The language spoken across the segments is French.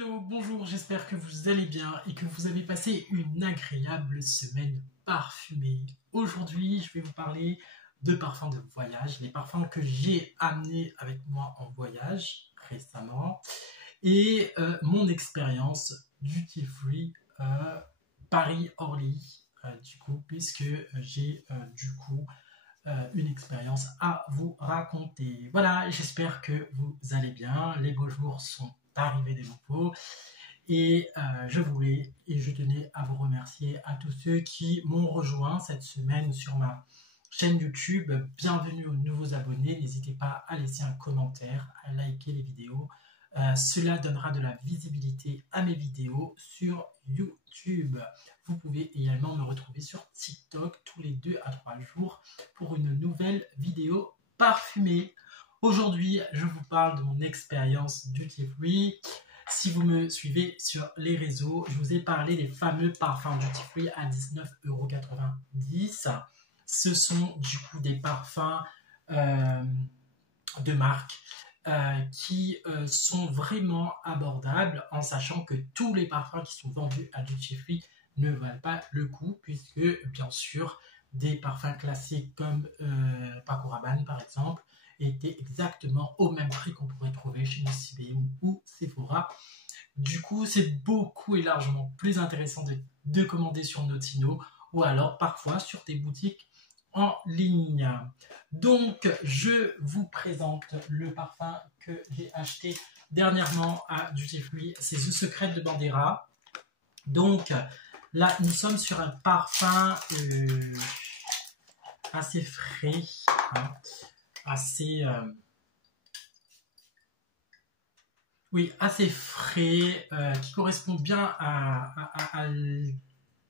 Hello, bonjour, j'espère que vous allez bien et que vous avez passé une agréable semaine parfumée. Aujourd'hui, je vais vous parler de parfums de voyage, les parfums que j'ai amenés avec moi en voyage récemment et mon expérience duty free Paris-Orly, puisque j'ai une expérience à vous raconter. Voilà, j'espère que vous allez bien. Les beaux jours sont arrivés de nouveau. Et je tenais à vous remercier à tous ceux qui m'ont rejoint cette semaine sur ma chaîne YouTube. Bienvenue aux nouveaux abonnés. N'hésitez pas à laisser un commentaire, à liker les vidéos. Cela donnera de la visibilité à mes vidéos sur YouTube. Vous pouvez également me retrouver sur TikTok tous les 2 à 3 jours pour une nouvelle vidéo parfumée. Aujourd'hui, je vous parle de mon expérience duty free. Si vous me suivez sur les réseaux, je vous ai parlé des fameux parfums duty free à 19,90 €. Ce sont du coup des parfums de marque qui sont vraiment abordables, en sachant que tous les parfums qui sont vendus à duty free ne valent pas le coup, puisque bien sûr des parfums classiques comme Paco Rabanne par exemple étaient exactement au même prix qu'on pourrait trouver chez Nocibé ou Sephora. Du coup, c'est beaucoup et largement plus intéressant de commander sur Notino ou alors parfois sur des boutiques en ligne. Donc, je vous présente le parfum que j'ai acheté dernièrement à Duty Free. C'est The Secret de Bandera. Donc, là, nous sommes sur un parfum assez frais, hein, assez frais, qui correspond bien à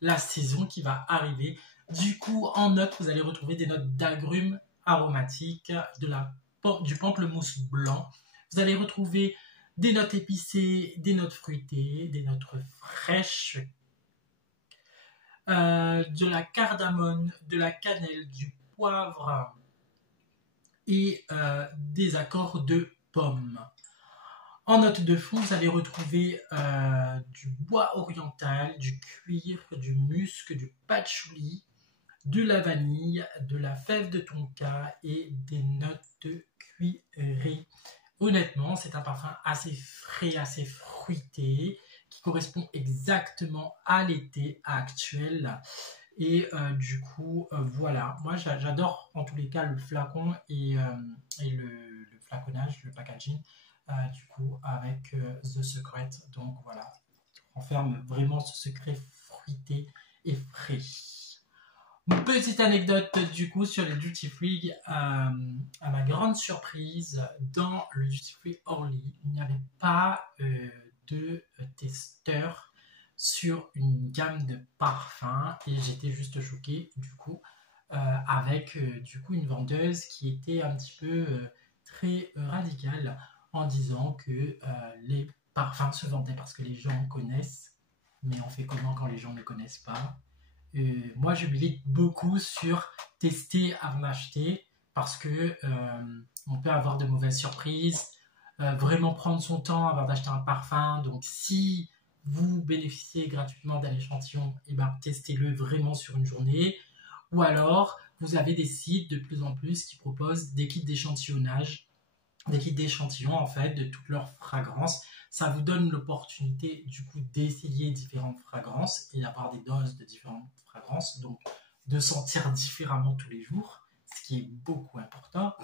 la saison qui va arriver. Du coup, en notes, vous allez retrouver des notes d'agrumes aromatiques, du pamplemousse blanc. Vous allez retrouver des notes épicées, des notes fruitées, des notes fraîches, de la cardamome, de la cannelle, du poivre et des accords de pommes. En note de fond, vous allez retrouver du bois oriental, du cuir, du musc, du patchouli, de la vanille, de la fève de tonka et des notes de cuillerée. Honnêtement, c'est un parfum assez frais, assez fruité, qui correspond exactement à l'été actuel. Et du coup, voilà. Moi, j'adore en tous les cas le flacon et le flaconnage, le packaging. Du coup, avec The Secret. Donc voilà, on renferme vraiment ce secret fruité et frais. Une petite anecdote du coup sur les duty free, à ma grande surprise, dans le duty free Orly, il n'y avait pas de testeur sur une gamme de parfums et j'étais juste choqué du coup avec du coup une vendeuse qui était un petit peu très radicale en disant que les parfums se vendaient parce que les gens connaissent, mais on fait comment quand les gens ne connaissent pas? Moi, je milite beaucoup sur tester avant d'acheter parce que on peut avoir de mauvaises surprises, vraiment prendre son temps avant d'acheter un parfum. Donc, si vous bénéficiez gratuitement d'un échantillon, et ben, testez-le vraiment sur une journée. Ou alors, vous avez des sites de plus en plus qui proposent des kits d'échantillonnage, des kits d'échantillons en fait de toutes leurs fragrances. Ça vous donne l'opportunité du coup d'essayer différentes fragrances et d'avoir des doses de différentes fragrances, donc de sentir différemment tous les jours, ce qui est beaucoup important,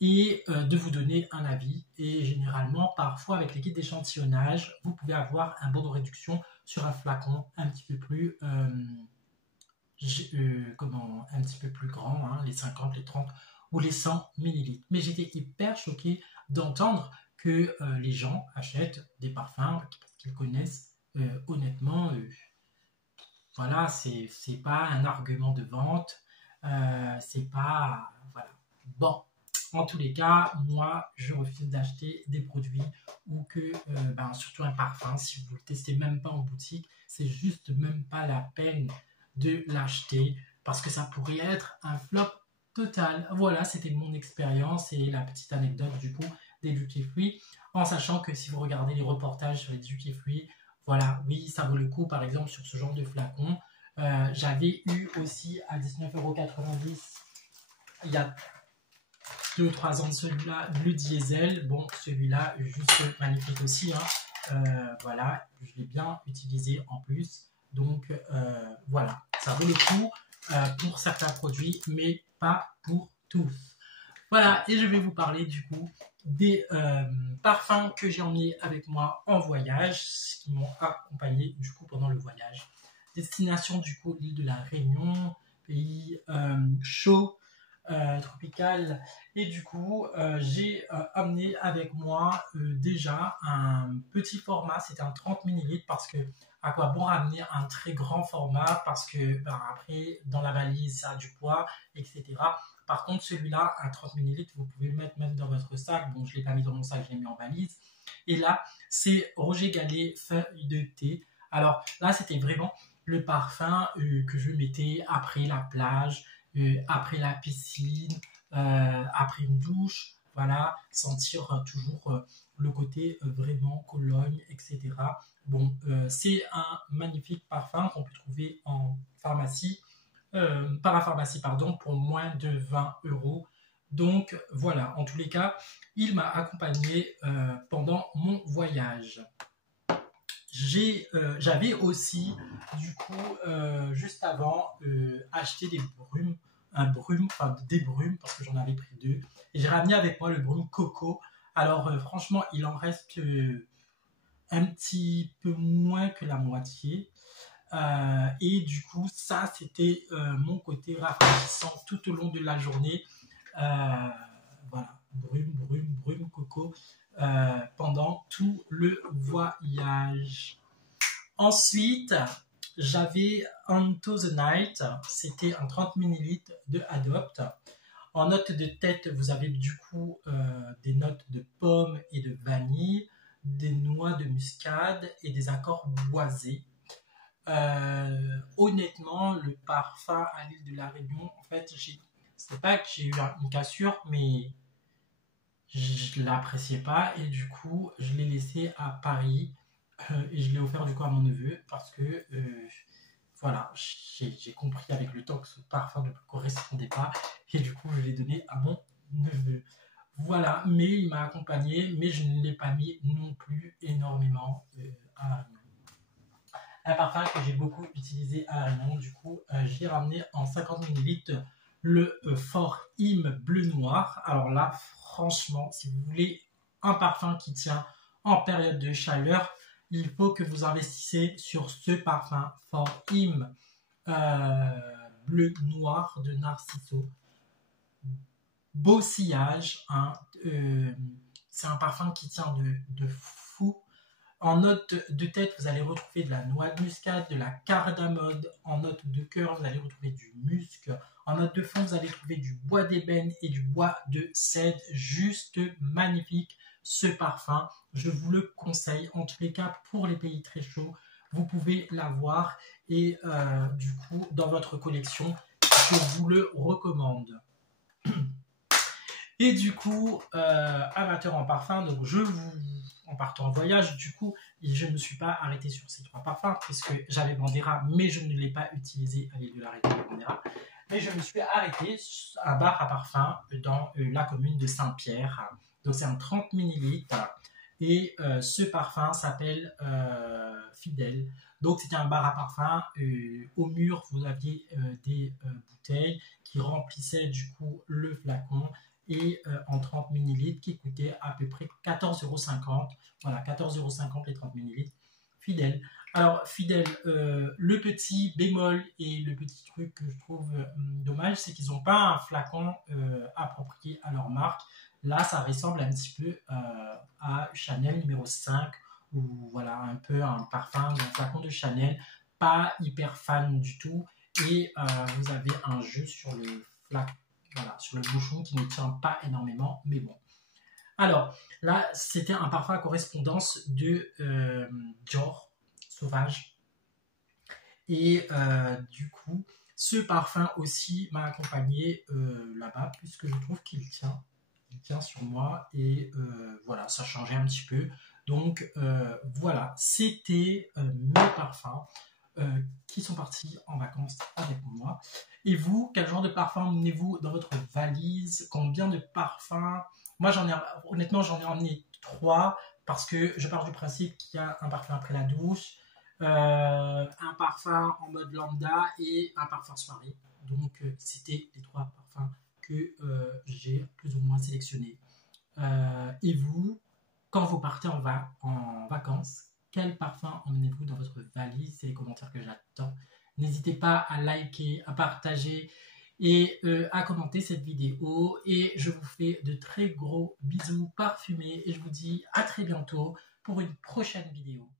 et de vous donner un avis. Et généralement, parfois avec les kits d'échantillonnage, vous pouvez avoir un bon de réduction sur un flacon un petit peu plus un petit peu plus grand, hein, les 50, les 30 ou les 100 ml. Mais j'étais hyper choqué d'entendre que les gens achètent des parfums parce qu'ils connaissent. Honnêtement, voilà, c'est pas un argument de vente, c'est pas, voilà. Bon, en tous les cas, moi, je refuse d'acheter des produits ou que, surtout un parfum, si vous ne le testez même pas en boutique, c'est juste même pas la peine de l'acheter parce que ça pourrait être un flop total. Voilà, c'était mon expérience et la petite anecdote du coup des duty free, en sachant que si vous regardez les reportages sur les duty free, voilà, oui, ça vaut le coup, par exemple, sur ce genre de flacon. J'avais eu aussi à 19,90 € il y a 2-3 ans de celui-là, le diesel. Bon, celui-là, juste magnifique aussi, hein. Voilà, je l'ai bien utilisé en plus. Donc, voilà, ça vaut le coup pour certains produits, mais pas pour tous. Voilà, et je vais vous parler du coup des parfums que j'ai emmenés avec moi en voyage, qui m'ont accompagné du coup pendant le voyage. Destination du coup l'île de la Réunion, pays chaud, tropical, et du coup j'ai amené avec moi déjà un petit format, c'était un 30 ml, parce que à quoi bon ramener un très grand format, parce que après dans la valise ça a du poids, etc. Par contre, celui-là, à 30 ml, vous pouvez le mettre même dans votre sac. Bon, je ne l'ai pas mis dans mon sac, je l'ai mis en valise. Et là, c'est Roger Gallet Feuille de thé. Alors là, c'était vraiment le parfum que je mettais après la plage, après la piscine, après une douche. Voilà, sentir toujours le côté vraiment Cologne, etc. Bon, c'est un magnifique parfum qu'on peut trouver en pharmacie. Parapharmacie, pardon, pour moins de 20 €. Donc voilà, en tous les cas, il m'a accompagné pendant mon voyage. J'avais aussi, du coup, juste avant, acheté des brumes, des brumes, parce que j'en avais pris 2. Et j'ai ramené avec moi le brume coco. Alors franchement, il en reste un petit peu moins que la moitié. Et du coup, ça, c'était mon côté rafraîchissant tout au long de la journée. Voilà, brume, coco, pendant tout le voyage. Ensuite, j'avais Unto the Night, c'était un 30 ml de Adopt. En note de tête, vous avez du coup des notes de pommes et de vanille, des noix de muscade et des accords boisés. Honnêtement, le parfum à l'île de la Réunion, en fait, c'est pas que j'ai eu une cassure, mais je l'appréciais pas, et du coup, je l'ai laissé à Paris, et je l'ai offert du coup à mon neveu, parce que voilà, j'ai compris avec le temps que ce parfum ne me correspondait pas, et du coup, je l'ai donné à mon neveu. Voilà, mais il m'a accompagné, mais je ne l'ai pas mis non plus énormément à la Réunion. Un parfum que j'ai beaucoup utilisé à La Réunion, du coup, j'ai ramené en 50 ml le Fort Im bleu noir. Alors là, franchement, si vous voulez un parfum qui tient en période de chaleur, il faut que vous investissez sur ce parfum Fort Im bleu noir de Narciso. Beau sillage, hein, c'est un parfum qui tient de fou. En note de tête, vous allez retrouver de la noix de muscade, de la cardamome. En note de cœur, vous allez retrouver du musc. En note de fond, vous allez trouver du bois d'ébène et du bois de cèdre. Juste magnifique ce parfum. Je vous le conseille. En tous les cas, pour les pays très chauds, vous pouvez l'avoir. Et du coup, dans votre collection, je vous le recommande. Et du coup, amateur en parfum, donc en partant en voyage, du coup, je ne me suis pas arrêté sur ces 3 parfums, puisque j'avais Bandera, mais je ne l'ai pas utilisé à l'île de la Réunion Bandera. Mais je me suis arrêté à un bar à parfum dans la commune de Saint-Pierre. Donc c'est un 30 ml. Et ce parfum s'appelle Fidèle. Donc c'était un bar à parfum. Au mur, vous aviez des bouteilles qui remplissaient du coup le flacon. Et en 30 ml qui coûtait à peu près 14,50 €. Voilà, 14,50 € les 30 ml. Fidèle. Alors, Fidèle, le petit bémol et le petit truc que je trouve dommage, c'est qu'ils n'ont pas un flacon approprié à leur marque. Là, ça ressemble un petit peu à Chanel numéro 5, ou voilà, un peu un parfum d'un flacon de Chanel. Pas hyper fan du tout. Et vous avez un jeu sur le flacon. Voilà, sur le bouchon qui ne tient pas énormément, mais bon. Alors, là, c'était un parfum à correspondance de Dior Sauvage. Et du coup, ce parfum aussi m'a accompagné là-bas, puisque je trouve qu'il tient bien sur moi et voilà, ça changeait un petit peu. Donc voilà, c'était mes parfums qui sont partis en vacances avec moi. Et vous, quel genre de parfum emmenez-vous dans votre valise? Combien de parfums? Moi, honnêtement, j'en ai emmené 3 parce que je pars du principe qu'il y a un parfum après la douche, un parfum en mode lambda et un parfum soirée. Donc, c'était les 3 parfums que j'ai plus ou moins sélectionnés. Et vous, quand vous partez en vacances, quel parfum emmenez-vous dans votre valise? C'est les commentaires que j'attends. N'hésitez pas à liker, à partager et à commenter cette vidéo. Et je vous fais de très gros bisous parfumés et je vous dis à très bientôt pour une prochaine vidéo.